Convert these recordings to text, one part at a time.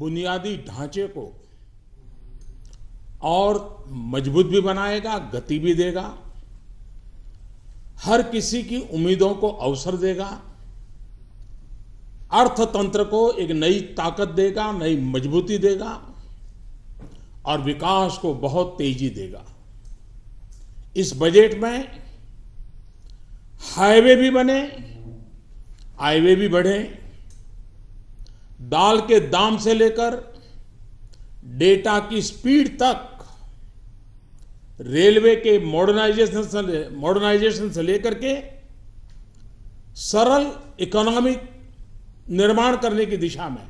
बुनियादी ढांचे को और मजबूत भी बनाएगा, गति भी देगा, हर किसी की उम्मीदों को अवसर देगा, अर्थतंत्र को एक नई ताकत देगा, नई मजबूती देगा और विकास को बहुत तेजी देगा। इस बजट में हाईवे भी बने, हाईवे भी बढ़े, दाल के दाम से लेकर डेटा की स्पीड तक, रेलवे के मॉडर्नाइजेशन से लेकर के सरल इकोनॉमिक निर्माण करने की दिशा में,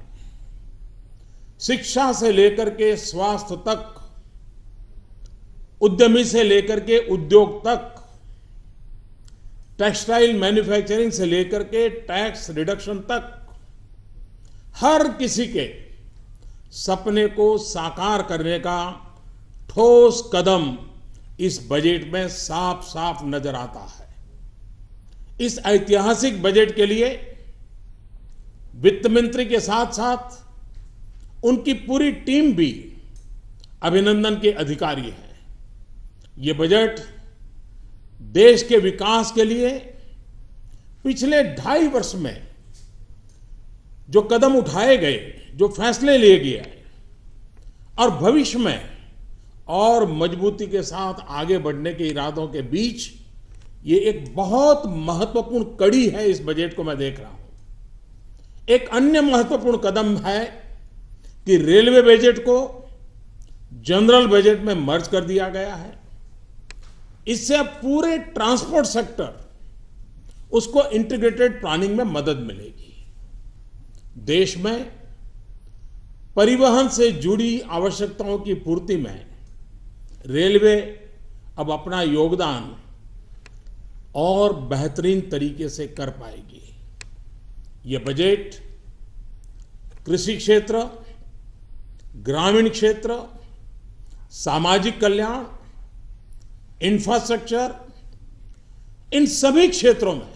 शिक्षा से लेकर के स्वास्थ्य तक, उद्यमी से लेकर के उद्योग तक, टेक्सटाइल मैन्युफैक्चरिंग से लेकर के टैक्स रिडक्शन तक, हर किसी के सपने को साकार करने का ठोस कदम इस बजट में साफ साफ नजर आता है। इस ऐतिहासिक बजट के लिए वित्त मंत्री के साथ साथ उनकी पूरी टीम भी अभिनंदन के अधिकारी है। ये बजट देश के विकास के लिए पिछले 2.5 वर्ष में जो कदम उठाए गए, जो फैसले लिए गए और भविष्य में और मजबूती के साथ आगे बढ़ने के इरादों के बीच ये एक बहुत महत्वपूर्ण कड़ी है। इस बजट को मैं देख रहा हूं। एक अन्य महत्वपूर्ण कदम है कि रेलवे बजट को जनरल बजट में मर्ज कर दिया गया है। इससे अब पूरे ट्रांसपोर्ट सेक्टर, उसको इंटीग्रेटेड प्लानिंग में मदद मिलेगी। देश में परिवहन से जुड़ी आवश्यकताओं की पूर्ति में रेलवे अब अपना योगदान और बेहतरीन तरीके से कर पाएगी। ये बजट कृषि क्षेत्र, ग्रामीण क्षेत्र, सामाजिक कल्याण, इंफ्रास्ट्रक्चर, इन सभी क्षेत्रों में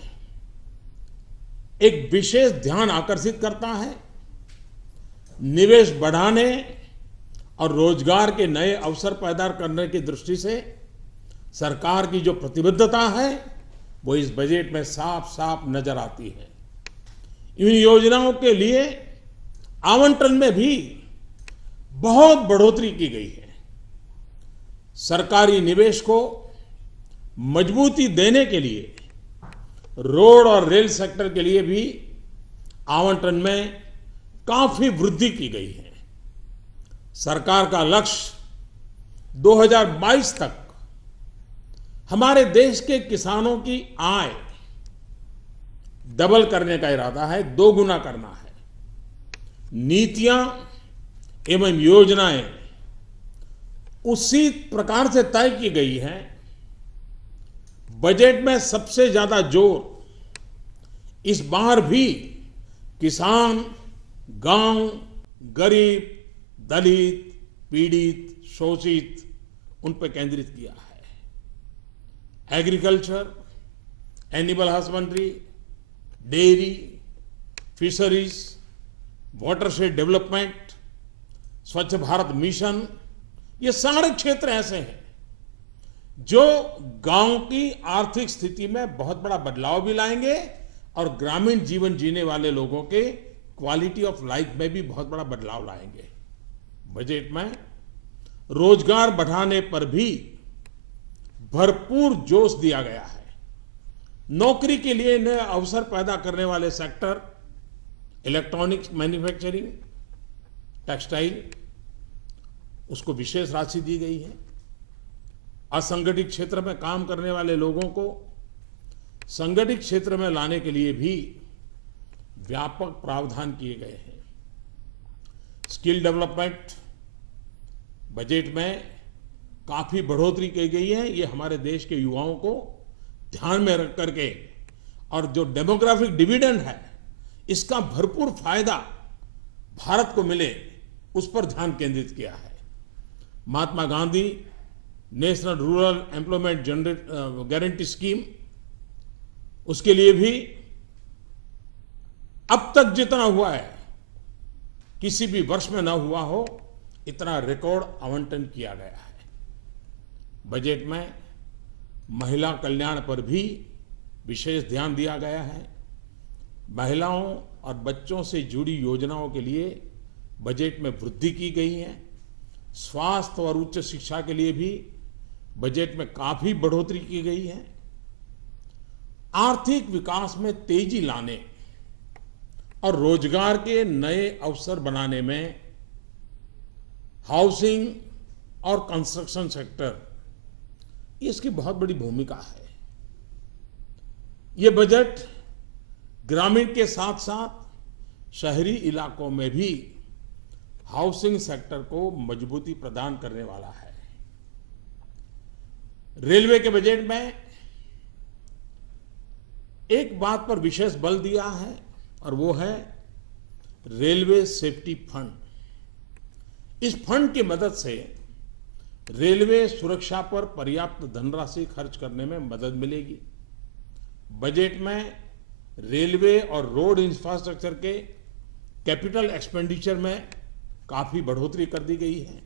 एक विशेष ध्यान आकर्षित करता है। निवेश बढ़ाने और रोजगार के नए अवसर पैदा करने की दृष्टि से सरकार की जो प्रतिबद्धता है वो इस बजट में साफ साफ नजर आती है। इन योजनाओं के लिए आवंटन में भी बहुत बढ़ोतरी की गई है। सरकारी निवेश को मजबूती देने के लिए रोड और रेल सेक्टर के लिए भी आवंटन में काफी वृद्धि की गई है। सरकार का लक्ष्य 2022 तक हमारे देश के किसानों की आय डबल करने का इरादा है, 2 गुना करना है। नीतियां एवं योजनाएं उसी प्रकार से तय की गई हैं। बजट में सबसे ज्यादा जोर इस बार भी किसान, गांव, गरीब, दलित, पीड़ित, शोषित, उन पर केंद्रित किया है। Agriculture, animal husbandry, dairy, fisheries, watershed development, स्वच्छ भारत मिशन, ये सारे क्षेत्र ऐसे हैं जो गांव की आर्थिक स्थिति में बहुत बड़ा बदलाव भी लाएंगे और ग्रामीण जीवन जीने वाले लोगों के क्वालिटी ऑफ लाइफ में भी बहुत बड़ा बदलाव लाएंगे। बजट में रोजगार बढ़ाने पर भी भरपूर जोश दिया गया है। नौकरी के लिए नए अवसर पैदा करने वाले सेक्टर, इलेक्ट्रॉनिक्स मैन्युफैक्चरिंग, टेक्सटाइल, उसको विशेष राशि दी गई है। असंगठित क्षेत्र में काम करने वाले लोगों को संगठित क्षेत्र में लाने के लिए भी व्यापक प्रावधान किए गए हैं। स्किल डेवलपमेंट बजट में काफी बढ़ोतरी की गई है। ये हमारे देश के युवाओं को ध्यान में रख करके और जो डेमोग्राफिक डिविडेंड है, इसका भरपूर फायदा भारत को मिले, उस पर ध्यान केंद्रित किया है। Mahatma Gandhi national rural employment guarantee scheme, उसके लिए भी अब तक जितना हुआ है किसी भी वर्ष में न हुआ हो, इतना रिकॉर्ड आवंटन किया गया है। बजट में महिला कल्याण पर भी विशेष ध्यान दिया गया है। महिलाओं और बच्चों से जुड़ी योजनाओं के लिए बजट में वृद्धि की गई है। स्वास्थ्य और उच्च शिक्षा के लिए भी बजट में काफी बढ़ोतरी की गई है। आर्थिक विकास में तेजी लाने और रोजगार के नए अवसर बनाने में हाउसिंग और कंस्ट्रक्शन सेक्टर, इसकी बहुत बड़ी भूमिका है। ये बजट ग्रामीण के साथ साथ शहरी इलाकों में भी हाउसिंग सेक्टर को मजबूती प्रदान करने वाला है। रेलवे के बजट में एक बात पर विशेष बल दिया है और वो है रेलवे सेफ्टी फंड। इस फंड की मदद से रेलवे सुरक्षा पर पर्याप्त धनराशि खर्च करने में मदद मिलेगी। बजट में रेलवे और रोड इंफ्रास्ट्रक्चर के कैपिटल एक्सपेंडिचर में काफी बढ़ोतरी कर दी गई है।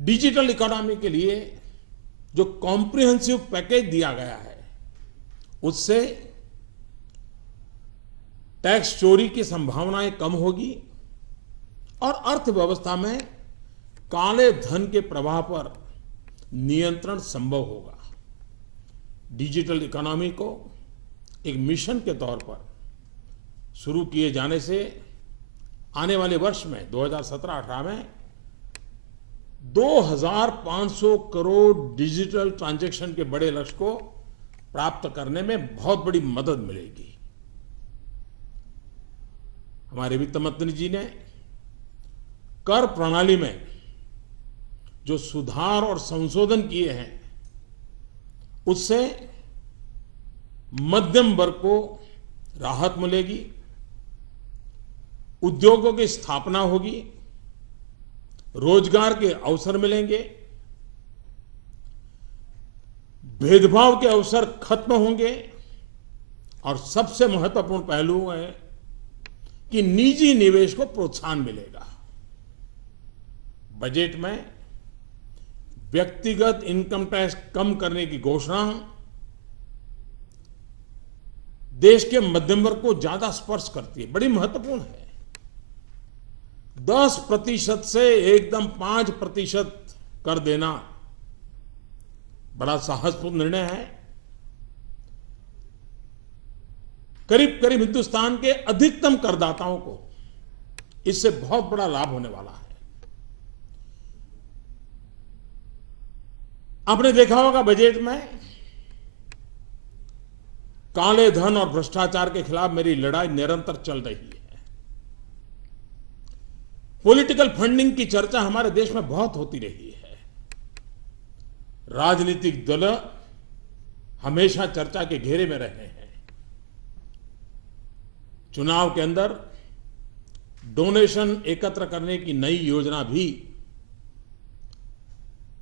डिजिटल इकोनॉमी के लिए जो कॉम्प्रिहेंसिव पैकेज दिया गया है, उससे टैक्स चोरी की संभावनाएं कम होगी और अर्थव्यवस्था में काले धन के प्रवाह पर नियंत्रण संभव होगा। डिजिटल इकोनॉमी को एक मिशन के तौर पर शुरू किए जाने से आने वाले वर्ष में 2017-18 में 2500 करोड़ डिजिटल ट्रांजैक्शन के बड़े लक्ष्य को प्राप्त करने में बहुत बड़ी मदद मिलेगी। हमारे वित्त मंत्री जी ने कर प्रणाली में जो सुधार और संशोधन किए हैं, उससे मध्यम वर्ग को राहत मिलेगी, उद्योगों की स्थापना होगी, रोजगार के अवसर मिलेंगे, भेदभाव के अवसर खत्म होंगे और सबसे महत्वपूर्ण पहलू है कि निजी निवेश को प्रोत्साहन मिलेगा। बजट में व्यक्तिगत इनकम टैक्स कम करने की घोषणा देश के मध्यम वर्ग को ज्यादा स्पर्श करती है, बड़ी महत्वपूर्ण है। 10% से एकदम 5% कर देना बड़ा साहसपूर्ण निर्णय है। करीब करीब हिंदुस्तान के अधिकतम करदाताओं को इससे बहुत बड़ा लाभ होने वाला है। आपने देखा होगा बजट में काले धन और भ्रष्टाचार के खिलाफ मेरी लड़ाई निरंतर चल रही है। पॉलिटिकल फंडिंग की चर्चा हमारे देश में बहुत होती रही है। राजनीतिक दल हमेशा चर्चा के घेरे में रहे हैं। चुनाव के अंदर डोनेशन एकत्र करने की नई योजना भी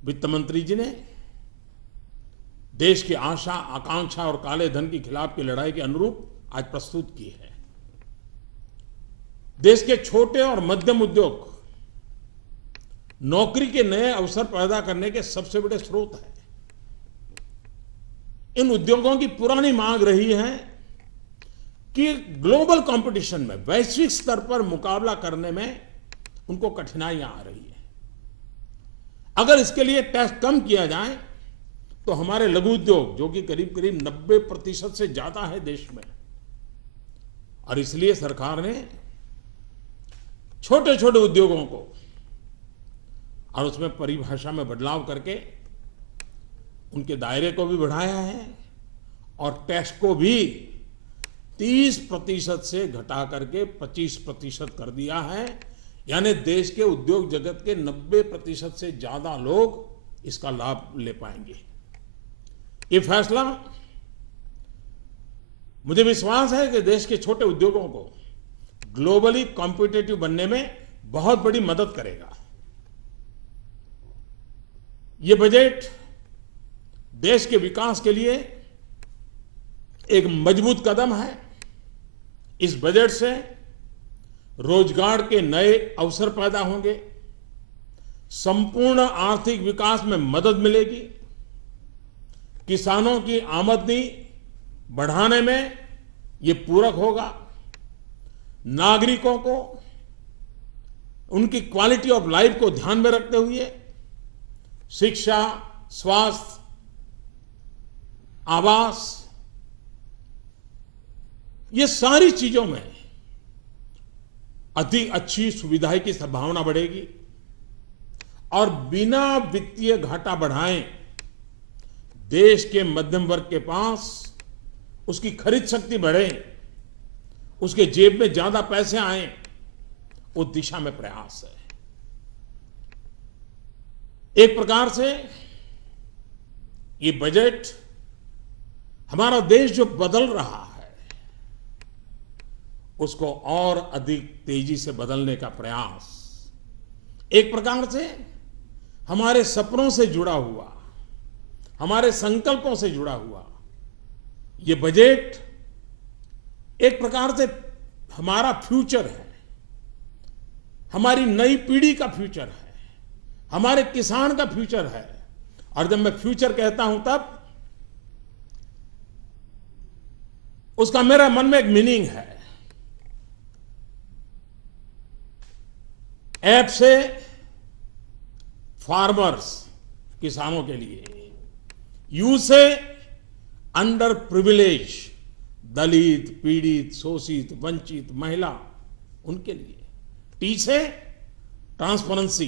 वित्त मंत्री जी ने देश की आशा, आकांक्षा और काले धन के खिलाफ की लड़ाई के अनुरूप आज प्रस्तुत की है। देश के छोटे और मध्यम उद्योग नौकरी के नए अवसर पैदा करने के सबसे बड़े स्रोत हैं। इन उद्योगों की पुरानी मांग रही है कि ग्लोबल कंपटीशन में, वैश्विक स्तर पर मुकाबला करने में उनको कठिनाइयां आ रही है। अगर इसके लिए टैक्स कम किया जाए तो हमारे लघु उद्योग, जो कि करीब करीब 90% से ज्यादा है देश में, और इसलिए सरकार ने छोटे छोटे उद्योगों को और उसमें परिभाषा में बदलाव करके उनके दायरे को भी बढ़ाया है और टैक्स को भी 30% से घटा करके 25% कर दिया है। यानी देश के उद्योग जगत के 90% से ज्यादा लोग इसका लाभ ले पाएंगे। ये फैसला, मुझे विश्वास है कि देश के छोटे उद्योगों को ग्लोबली कॉम्पिटिटिव बनने में बहुत बड़ी मदद करेगा। ये बजट देश के विकास के लिए एक मजबूत कदम है। इस बजट से रोजगार के नए अवसर पैदा होंगे, संपूर्ण आर्थिक विकास में मदद मिलेगी, किसानों की आमदनी बढ़ाने में ये पूरक होगा, नागरिकों को उनकी क्वालिटी ऑफ लाइफ को ध्यान में रखते हुए शिक्षा, स्वास्थ्य, आवास, ये सारी चीजों में अधिक अच्छी सुविधाएं की संभावना बढ़ेगी और बिना वित्तीय घाटा बढ़ाए देश के मध्यम वर्ग के पास उसकी खरीद शक्ति बढ़े, उसके जेब में ज्यादा पैसे आए, उस दिशा में प्रयास है। एक प्रकार से ये बजट हमारा देश जो बदल रहा है उसको और अधिक तेजी से बदलने का प्रयास, एक प्रकार से हमारे सपनों से जुड़ा हुआ, हमारे संकल्पों से जुड़ा हुआ ये बजट एक प्रकार से हमारा फ्यूचर है, हमारी नई पीढ़ी का फ्यूचर है, हमारे किसान का फ्यूचर है। और जब मैं फ्यूचर कहता हूं तब उसका मेरा मन में एक मीनिंग है। ऐप से फार्मर्स, किसानों के लिए, यू से अंडर प्रिविलेज, दलित, पीड़ित, शोषित, वंचित, महिला, उनके लिए, टी से ट्रांसपेरेंसी,